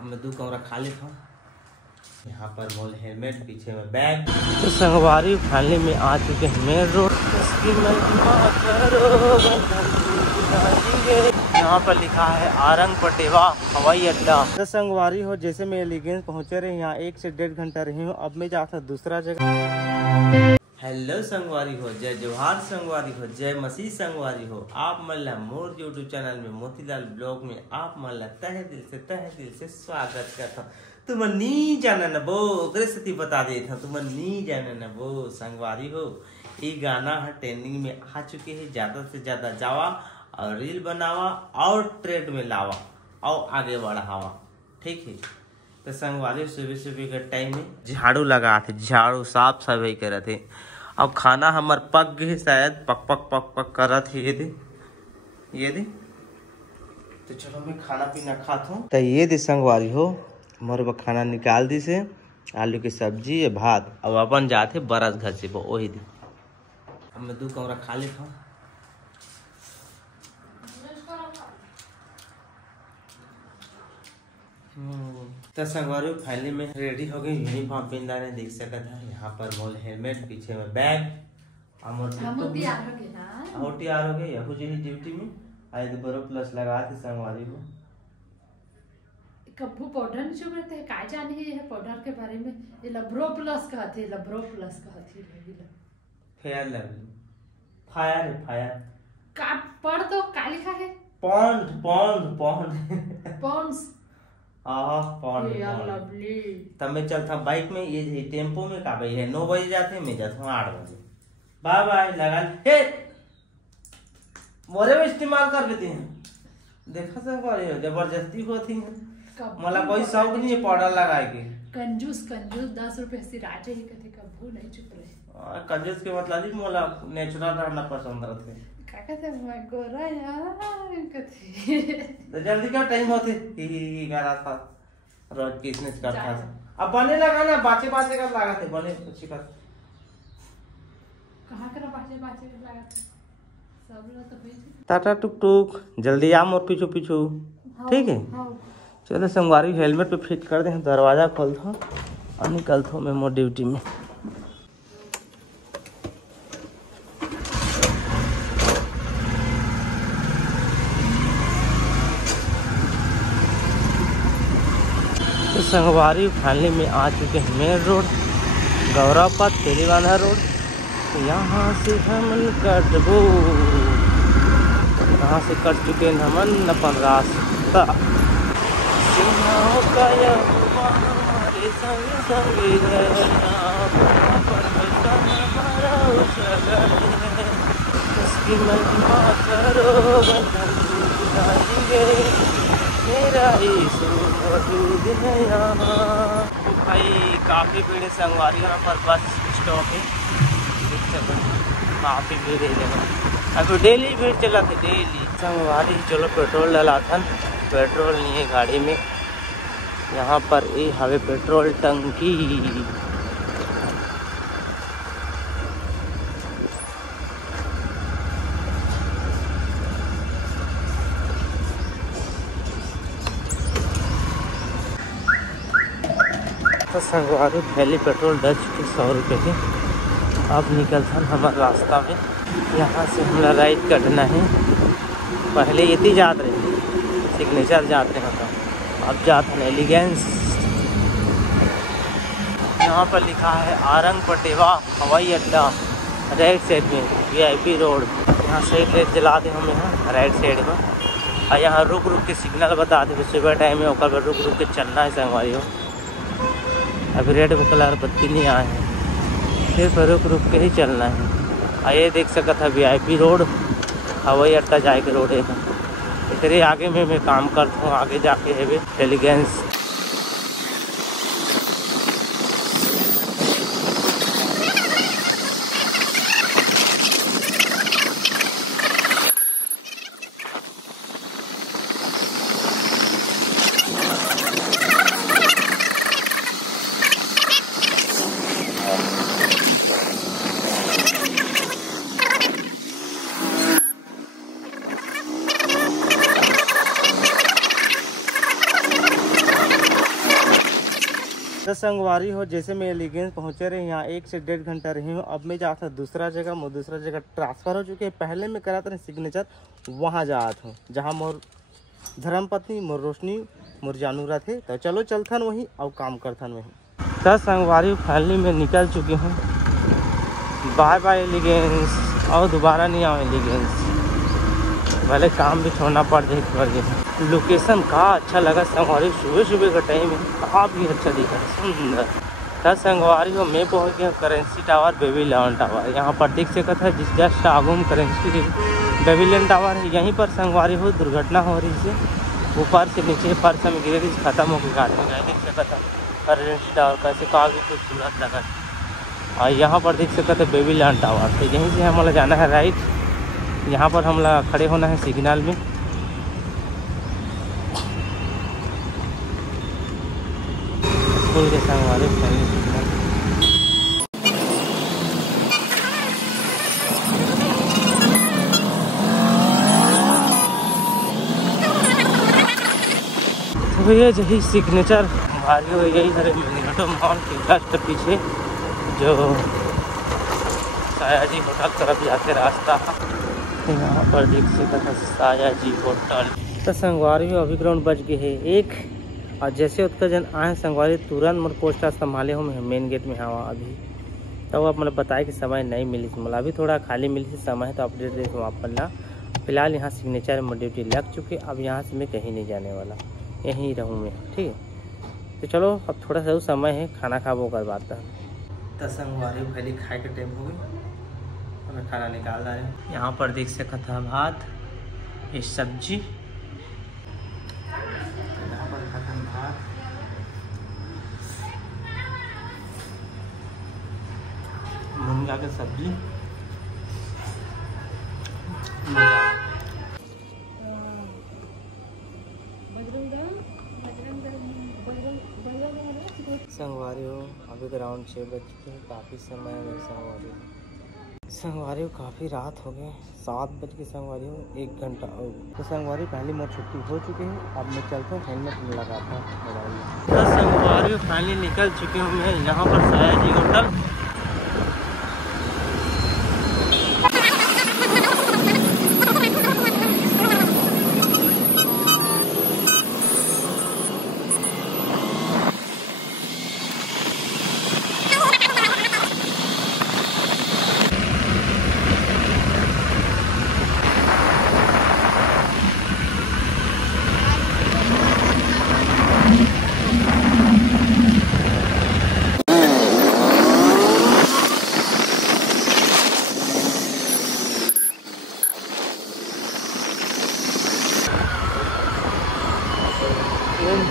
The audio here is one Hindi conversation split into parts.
अब मैं 2 कमरा खाली था। यहाँ पर मोल हेलमेट, पीछे में बैग। तो संगवारी फाइनली में आ चुके हैं मेन रोड। यहाँ पर लिखा है आरंग पटेवा हवाई अड्डा। तो संगवारी हो जैसे मैं एलिगेंस पहुँचे रहे यहाँ 1 से 1.5 घंटा रही हूँ। अब मैं जाता दूसरा जगह। हेलो संगवारी हो, जय जोहार संगवारी हो, जय मसीह संगवारी हो। आप मल्ला मोर यूट्यूब चैनल में मोतीलाल ब्लॉग में आप मल्ला तहे दिल से स्वागत करता हूँ। तुम नी जाना न बो ओकरे बता देता हूँ, तुम नी जाना न बो संगवारी हो। ये गाना है ट्रेंडिंग में आ चुके हैं। ज्यादा से ज्यादा जावा और रील बनावा और ट्रेड में लावा और आगे बढ़ावा, ठीक है। तो संगवारी सुबह सुबह के टाइम में झाड़ू लगा थे, झाड़ू साफ सफाई करे थे। अब खाना हमार पक गए, शायद पक पक पक पक करत है। ये दे तो चलो मैं खाना पीना खाता हूँ। तो ये दे संगवारी हो मोर खाना निकाल दी से, आलू की सब्जी भात। अब अपन जाते बरस घर से वही दी। अब मैं 2 कमरा खा लेता हूँ। तो संगवारी फाइनली में रेडी हो गई। यूनिफॉर्म पहन रहे देख सकता है। यहाँ पर मोल हेलमेट, पीछे में बैग। तैयार हो गए यहू जी ड्यूटी में आए तो बरो प्लस लगा थे संगवारी को। कब्बू पाउडर नहीं चुभ रहते हैं, काय जाने है पाउडर के बारे में। ये लब्रो प्लस कहते, लब्रो प्लस कहती है। फेयर लवली फायर फायर का पढ़ दो, का लिखा है? Pound pound pound pounds. तब मैं चलता बाइक में, ये टेम्पो में का भाई है 9 बजे जाते, मैं जाता हूँ 8 बजे। बाय बाय लगा हे मोरे में इस्तेमाल कर लेते हैं। देखा सब जबरदस्ती होती है, मला कोई शौक नहीं है पाउडर लगाए के। कंजूस कंजूस 10 रुपए से राजे ही कथे कब्बू नहीं चुप रहे। कंजूस के मतलब ही मोला नेचुरल रहना पसंद रहते। का कहते मैं गोरा यार कथे। तो जल्दी क्या टाइम होते ही गाना था रोज किसने करता था। अब बने लगा ना बाचे बाचे का लगा थे बने अच्छी बात। कहां कर बाचे बाचे का लगा थे सब लोग तो भेज। टाटा टुक टुक जल्दी आ मोर पीछू पीछू, ठीक है। चलो संगवारी हेलमेट पे फिट कर दे, दरवाजा खोल दो और निकल दो मैं मोर ड्यूटी में। तो संगवारी फाइनली में आ चुके हैं मेन रोड गौरापत तेलीबांधा रोड। तो यहाँ से हम कटबो, यहाँ से कट चुके हैं हमन अपन रास्ता। भाई काफी भीड़ संगवारी यहाँ पर बस स्टॉप है, काफी भीड़ है जगह। अभी डेली भीड़ चला था डेली संगवारी। चलो पेट्रोल डाला था, पेट्रोल नहीं है गाड़ी में। यहाँ पर ये हवे पेट्रोल टंकी। तो संगवारी पहले पेट्रोल डच के 100 रुपये के। अब निकलता हमारे रास्ता में, यहाँ से हमारा राइट कटना है। पहले ये जाते रहे सिग्नेचर जाते हैं, तो अब जाते हैं एलिगेंस। यहाँ पर लिखा है आरंग पटेवा हवाई अड्डा, राइट साइड में VIP रोड। यहाँ साइड लाइट जला दे हमें यहाँ राइट साइड में। और यहाँ रुक रुक के सिग्नल बता दे, सुबह टाइम में होकर रुक रुक के चलना है संगवारी हो। अभी रेड कलर बत्ती नहीं आए हैं, सिर्फ रुक रुक के ही चलना है। और ये देख सकता था VIP रोड हवाई अड्डा जाए के रोड है। तेरे आगे में मैं काम करता हूँ, आगे जाके है एलिगेंस। तो संगवारी हो जैसे मैं एलिगेंस पहुंचे रहे यहाँ 1 से 1.5 घंटा रही हूँ। अब मैं जाता दूसरा जगह ट्रांसफर हो चुके हैं। पहले मैं करा था सिग्नेचर वहाँ जाता हूँ जहाँ मोर धर्मपत्नी मोर रोशनी मोर जानूरा थे। तो चलो चलथन वहीं और काम करथन वहीं। तो संगवारी फाइनली मैं निकल चुकी हूँ। बाय बाय एलिगेंस और दोबारा नहीं आओ एलिगेंस। भले काम भी छोड़ना पड़ जाए। लोकेशन का अच्छा लगा संगवारी। सुबह का टाइम है काफ़ी अच्छा दिखा सुंदर। तो संगवारी हो मैं पहुँच गया करेंसी टावर बेबीलोन टावर। यहाँ पर देख सकता है जिस जस्ट आगू में करेंसी बेबीलोन टावर है। यहीं पर संगवारी हो दुर्घटना हो रही है। ऊपर से नीचे फर्श में गिरे थी खत्म हो गई गाड़ी में गए। देख सकता था करेंसी टावर कैसे काफ़ी खूबसूरत लगा। और यहाँ पर देख सकते थे बेबीलोन टावर। तो यहीं से हमें जाना है राइट। यहाँ पर हम खड़े होना है सिग्नल में। स्कूल के संगवारी सिग्नल तो ये यही सिग्नेचर भारी हो यही हरे मिनीटो मॉल के जस्ट पीछे जो सायाजी होटल तरफ जाके रास्ता है। यहाँ पर देख सकते हैं सायाजी होटल। तो संगवारी अभी ग्राउंड बज गए है 1 और जैसे उत्तर जन आए संगवारी तुरंत मोर पोस्टर संभाले हो मैं मेन गेट में हवा अभी। तो अब मैंने बताया कि समय नहीं मिली थी मतलब अभी थोड़ा खाली मिली थी समय। तो अपडेट दे दूँ आप पन्ना। फिलहाल यहाँ सिग्नेचर में ड्यूटी लग चुकी। अब यहाँ से मैं कहीं नहीं जाने वाला यहीं रहूँ मैं ठीक है। तो चलो अब थोड़ा सा समय है खाना खा वो कर बात है। तो संगवारी पहले खाए के टाइम हो गई। मैं खाना निकाल रहा है। यहाँ पर देख सकता था भात ये सब्जी यहाँ पर खत्म भात मुनगा की सब्जी संगवारी हो अभी ग्राउंड 6 बज चुके हैं। काफ़ी समय है संगवारी हो काफ़ी रात हो गए 7 बज के संगवारी हो 1 घंटा और। तो संगवारी पहली मोर छुट्टी हो चुकी है। अब मैं चलता हूँ हेलमेट लगाता हूँ मोबाइल में। तो संगवारी फाइनली निकल चुकी हूँ मैं यहाँ पर सायाजी होटल।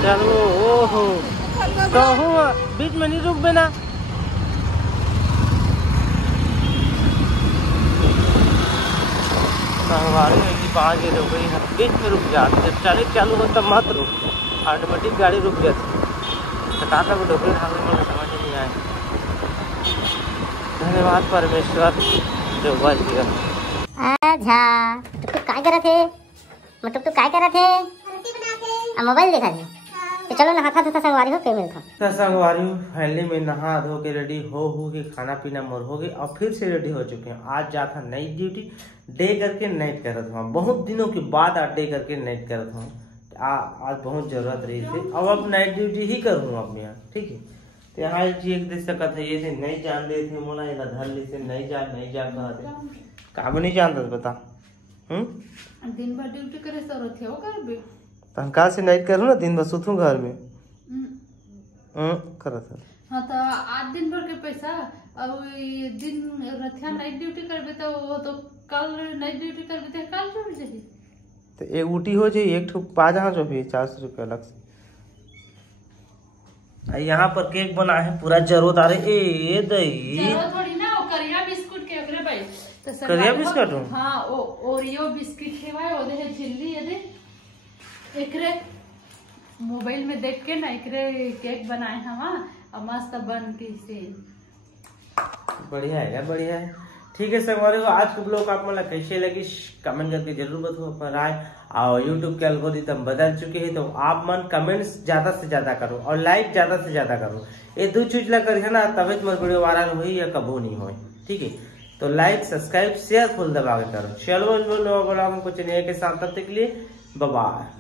चलो ओहो कहूँ बीच में नहीं रुक बेना। संगवारी है कि 5 बजे रुक गई बीच में रुक जाती। जब ट्रैफिक चालू हो तब मत रुक ऑटोमेटिक गाड़ी रुक जाती। टाटा को डोबरे हाथ में समझ नहीं आए। धन्यवाद परमेश्वर जो बच गया। अच्छा तो काय करत है मतलब तू काय करत है मोबाइल देखा है। तो चलो नहाता धोता संगवारी हो के मिलता। तो संगवारी फाइनली में नहा धो के रेडी हो के खाना पीना मोर हो गई और फिर से रेडी हो चुके हैं। आज जाता नाइट ड्यूटी डे करके नाइट कर रहा हूँ। बहुत दिनों के बाद आज डे करके नाइट कर रहा हूँ। आज बहुत जरूरत रही थी अब नाइट ड्यूटी ही करूँगा अब यहाँ ठीक है। तो यहाँ एक देख सकता था ये नहीं जान रहे थे मोला धर ली से नहीं जा कहते काब नहीं जानता बता। दिन भर ड्यूटी करे जरूरत है तनका से नाइट करूँ ना दिन भर सुतूँ घर में करत। हाँ तो आज दिन भर के पैसा और दिन रथिया नाइट ड्यूटी करबे तो वो तो कल नाइट ड्यूटी करबे तो कल जुड़ जाही। तो एक उटी हो जाए एक ठुक पा जहाँ जो भी 400 रुपये अलग से। यहाँ पर केक बना है पूरा जरूरत आ रही ए दही थोड़ी ना करिया बिस्कुट के अगले भाई तो करिया बिस्कुट हाँ ओरियो बिस्किट खेवाए ओदे है झिल्ली ये एकरे मोबाइल में देख के ना एकरे केक बनाए हवा और मस्त बन के से बढ़िया है बढ़िया है। ठीक है संगवारी हो, आज के ब्लॉग आप मतलब कैसे लगी कमेंट करके जरूर बताओ अपन राय। और यूट्यूब के एल्गोरिथम बदल चुके हैं तो आप मन कमेंट्स ज्यादा से ज्यादा करो और लाइक ज्यादा से ज्यादा करो। ये दो चीज लग है ना, तभी तुम्हारी वीडियो वायरल हुई या कबू नहीं हुई। ठीक है, तो लाइक सब्सक्राइब शेयर फुल दबा के करो। चलो हमको चलिए के साथ, तब तक के लिए बाय बाय।